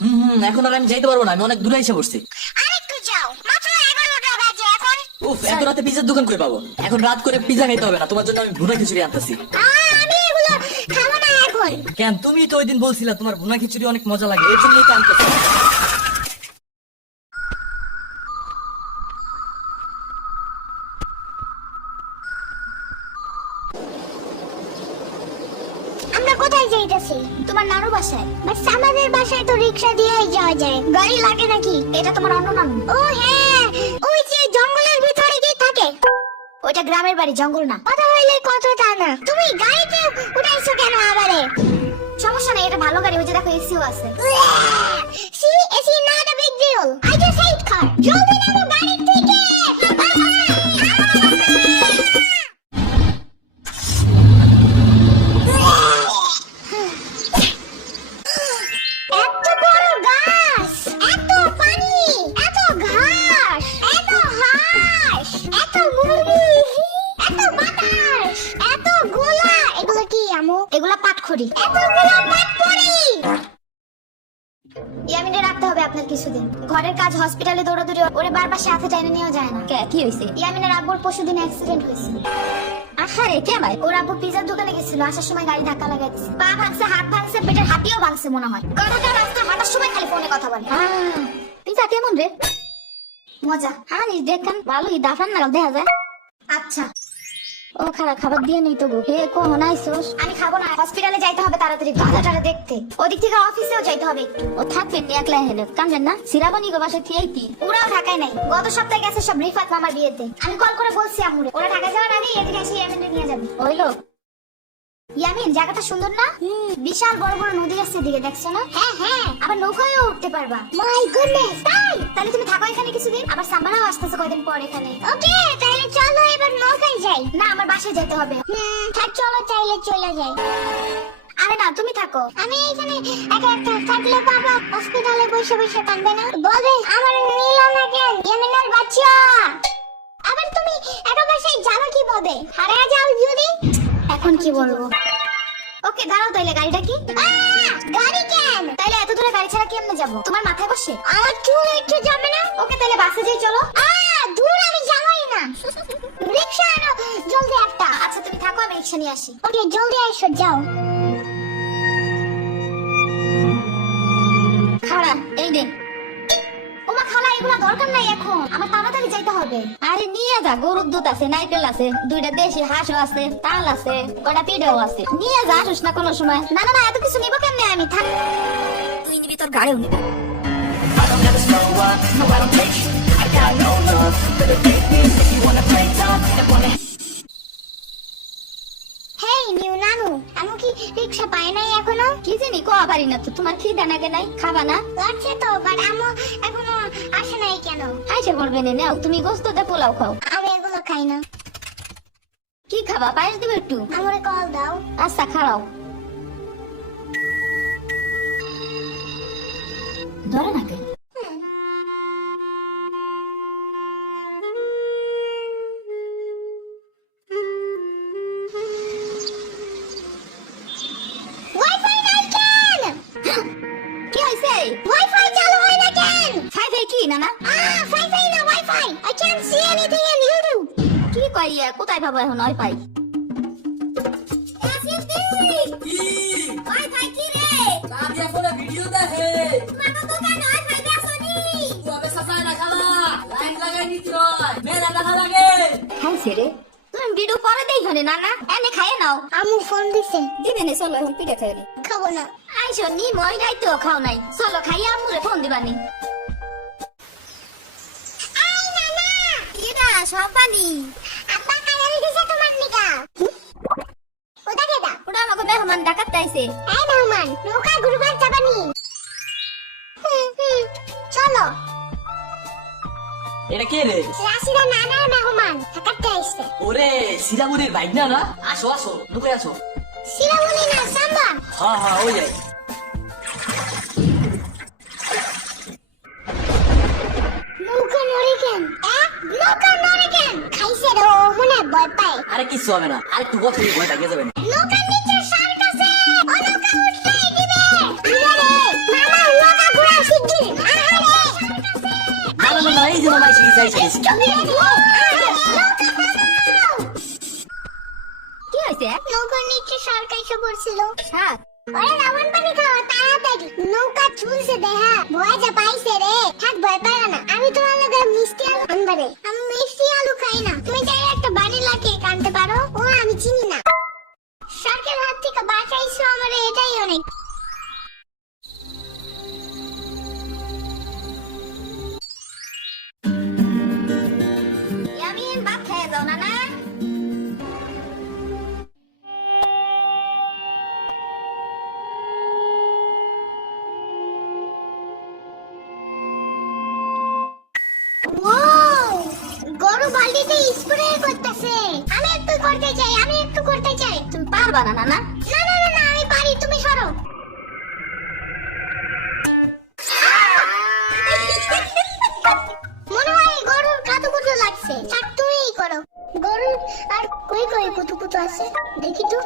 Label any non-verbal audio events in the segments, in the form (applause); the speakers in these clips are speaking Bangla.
হুম হুম এখন আর আমি যাইতে পারব না আমি অনেক দূরে এসে পড়ছি। আরেকটু যাও মাত্র এগারোটা বাজে এখন উফ এত রাতে পিজার দোকান করে পাবো। এখন রাত করে পিজা খাইতে হবে না তোমার জন্য আমি ভুনা খিচুড়ি আনতেছি। আহ, আমি এগুলো খাব না এখন। কেন তুমি তো ওই দিন বলছিলা তোমার ভুনা খিচুড়ি অনেক মজা লাগে এর জন্যই তো আনতেছি। কোথায় যাইতেছি? তোমার নানু বাসায়? বাস আমাদের বাসায় তো রিক্সা দিয়েই যাওয়া যায়। গাড়ি লাগে নাকি? এটা তোমার অন্য নানু। ও হ্যাঁ ওই যে জঙ্গলের ভিতরে কি থাকে। ওইটা গ্রামের বাড়ি, জঙ্গল না। কথা হইলে কথা তা না। তুমি গাড়িতে উঠাইছো কেন আবারে সমস্যা নাই, এটা ভালো গাড়ি। ওই যে দেখো এসিও আছে। See AC not a big deal I just hate কার জলদি বারবার নিয়েও যায় না। কে কি হয়েছে ইয়ামিনের আব্বুর পরশুদিন অ্যাক্সিডেন্ট হয়েছে। আহারে কে ভাই? ওর আব্বু পিজার দোকানে গেছিল আসার সময় গাড়ি ধাক্কা লাগাইছে পা ভাঙছে হাত ভাঙছে পেটের হাতিও ভাঙছে মনে হয়। কথাটা রাস্তা হাঁটার সময় খালি ফোনে কথা বলে। পিজা কেমন রে? মজা। আনিস দেখান ভালোই দাফান না দেখা যায়। আচ্ছা। ও খারাপ খাবার দিয়ে নেই তো গো হে কখন আইসোস আমি খাব না হসপিটালে যাইতে হবে তাড়াতাড়ি বাজারটা দেখতে। ওদিক থেকে অফিসেও যাইতে হবে। একটু ও থাকবেন নি একলা হেলে কামবেন না সিরাবনি গো বাসায় থিয়েইতি ওরাও ঢাকায় নাই। গত সপ্তাহে গেছে সব রিফাত মামার বিয়েতে। আমি কল করে বলছি আমুরে ওরা ঢাকা যাওয়ার আগে এদিকে এসে ইয়ামিনকে নিয়ে যাবে। ওইলো ইয়ামিন জায়গাটা সুন্দর না? বিশাল বড় বড় নদী আছে দিকে দেখছ না? হ্যাঁ হ্যাঁ। আবার নৌকায়ও উঠতে পারবা। মাই গুডনেস তাই? তাহলে তুমি থাকো এখানে কিছুদিন। আবার সাম্বারাও আসতেছে কয়দিন পর এখানে। ওকে তাহলে চলো এবার নৌকায় যাই। না আমার বাসায় যেতে হবে। হুম থাক চলো চাইলে চলে যাই। আরে না তুমি থাকো। আমি এখানে একা একা থাকলে বাবা হসপিটালে বসে বসে কাঁদবে না? বলবে আমার নিল না কেন? ইয়ামিনের বাচ্চা! আবার তুমি একা বাসায় যাবে কি বলবে হারিয়ে যাও যদি। এখন কি বলব? ওকে, দাঁড়াও তাইলে, গাড়িটা কি? গাড়ি কেন? তাইলে এত দূরে গাড়ি ছাড়া কেমনে যাব? তোমার মাথায় বসে? আমার চুল একটু যাবে না? ওকে, তাইলে বাসে যাই চলো। দূর আমি না। (laughs) রিক্সা আনো, জলদি একটা। আচ্ছা তুমি থাকো, আমি রিক্সা নিয়ে আসি। ওকে, জলদি এসো যাও। খাড়া এই দে ওমা, খালা, এগুলা দরকার নাই এখন। আমার তাড়াতাড়ি যাইতে হবে। আরে নিয়ে যা, গরুর দুধ আছে, নারকেল আছে, দুইটা দেশি হাঁসও আছে, তাল আছে কটা পিঠাও আছে। নিয়ে যা, আসুস না কোনো সময়। না না না, এত কিছু নিব কেমনে আমি? থাক। তুই নিবি, তোর গাড়িও নিবি। হেই নিউ নানু আমি কি রিক্সা পাই নাই এখনও? কি জানি কোয়া পারি না তো। তোমার খিদা নাগে নাই খাবা না? লাগছে তো বাট আমু এখনও আসে নাই কেন? আইসে নে নাও তুমি গোস্ত দে পোলাও খাও। আমি এগুলো খাই না। কি খাবা পায়েস দিবে একটু? আমরে কল দাও। আচ্ছা খাড়াও ধরে নাকি কি না না আহ ফাইফাই না wifi I can see anything in YouTube কি কই ইয়া কোথায় পাবো এখন ওয়াইফাই ভিডিও হয়। পরে এনে খাইয়ে নাও। আমু ফোন দিছে। দিবে নে চলো এখন পিঠে খাই খাব না। আইসো নি মই নাই তো খাও নাই। চলো খাইয়া আমুরে ফোন দিবানি। সব পানি আপা কানে দিছে তোমার নিকা ওটা কেডা ওটা আমাকে মেহমান ডাকাত আইছে। এই মেহমান নৌকা ঘুরবার যাবানি চলো এটা কে রে? রাশিদা নানার মেহমান থাকাতে আইছে ওরে সিরামুরির বাইক না? না আসো আসো ঢুকে আসো। শিরামণি না সাম্বা। হ্যাঁ হ্যাঁ ওই যাই। আরে কিছু হবে না। আরে তুই বসে ভয় থাকে। যাবে না কি নৌকা চুলছে আমি তোমার মিষ্টি আলু আমি মিষ্টি আলু খাই না। তুমি বানিলা কেক আনতে পারো? ও আমি চিনি গরু স্প্রে করতেছে। আমি একটু করতে চাই আমি একটু করতে চাই। তুমি পারবা না না না না না না না আমি পারি তুমি সরো। (laughs) মনে হয় গরুর কুতু লাগছে। চাক তুমিই করো। গরুর আর কই কই কুতু কুতু আছে? দেখি তো।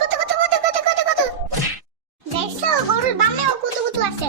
কত কত কত কত কত কত। দেখছ গরুর বামেও কুতু কুতু আছে।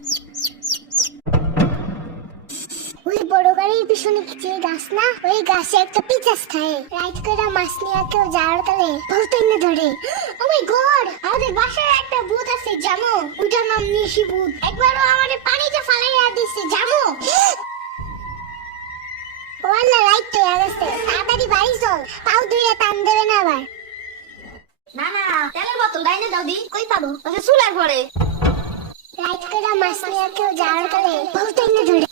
ওই পিছনে যে গাছ না? ওই গাছে একটা পিচাস খায় রাইট করে মাছ নিয়ে কেউ যাওয়ার কালে বলতে না ধরে। Oh my god! আমাদের বাসায় একটা ভূত আছে জামো। ওটার নাম নিশি ভূত। একবারও আমাদের পানিতে ফালাইয়া দিচ্ছে জামো। ওয়াল্লা রাইট তো গেছে। তাড়াতাড়ি বাড়ি চল। পাও ধুয়ে টান দেবে না আবার। না না তেলের বোতল ডাইনে দাও দি। কই পাবো? ওকে চুলার পরে রাইট করে মাছ নিয়ে কেউ যাওয়ার কালে বলতে না ধরে।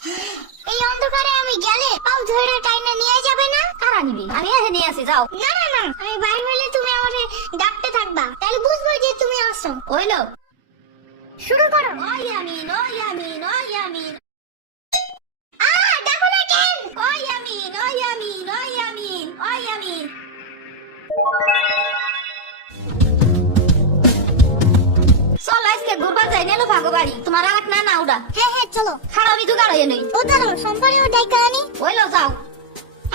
এই অন্ধকারে আমি গেলে পাও ধরে টাইনে নিয়ে যাবে না? কারা নিবি? আমি এখানে নিয়ে আসি, যাও। না না না, আমি বাইরে হলে তুমি আমাকে ডাকতে থাকবা। তাহলে বুঝব যে তুমি আসছো ওইলো শুরু করো। ওই আমিন ওই আমিন ওই আমিন। আ, ডাকো না কেন? ওই আমিন ওই আমিন। ঘুরবার যাই নেলো ভাগো বাড়ি। তোমার আর না না ওটা হ্যাঁ হ্যাঁ চলো। খারাপ আমি জোগাড় হয়ে নেই ও দাঁড়াও সম্পানিও ডাইকা আনি ওইলো যাও।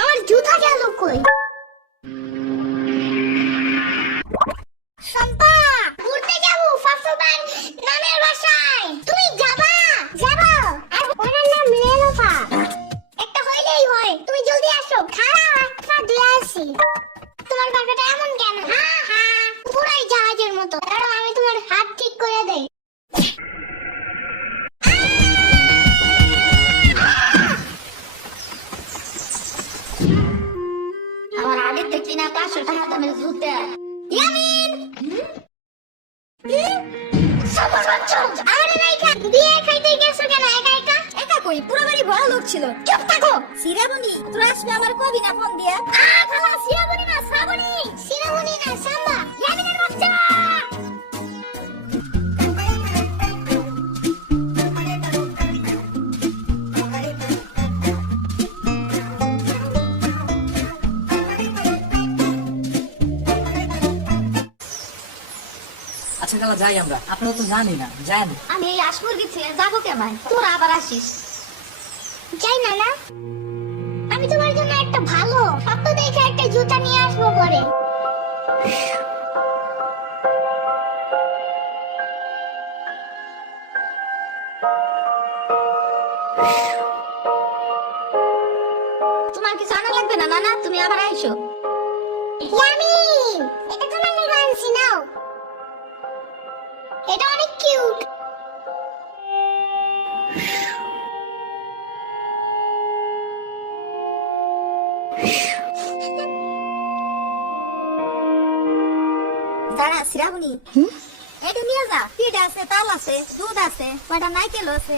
আমার জুতা গেল কই? শম্পা ঘুরতে যাব ফাফুবার নামের বাসায়। তুমি যাবা? যাব? আর ওনার নাম লেলোফা একটা হইলেই হয়। তুমি জলদি আসো। দিয়ে আসি। তোমার কাকাটা এমন কেন? হা হা। পুরাই জাহাজের মতো। দাঁড়াও আমি তোমার কই পুরো বাড়ি বড় লোক ছিল। চুপ থাকো! সিরাবনি তোরা আসবে আমার কবি না ফোন দিয়া। আ খালা সিরাবনি না শ্রাবণী! সিরাবনি না সাম্বা ইয়ামিনের বাচ্চা! আচ্ছা যাই আমরা। আপনারা তো জানি না যান আমি এই আসমুরগি ছেড়ে যাব কেমন? তোরা আবার আসিস। যাই না না আমি তোমার জন্য একটা ভালো, স্বপ্ন দেখে একটা জুতা নিয়ে আসব পরে। দাঁড়া শ্রাবণী। এটা নিয়ে যা পিঠ আছে? তাল আছে দুধ আছে কয়টা নাইকেল আছে?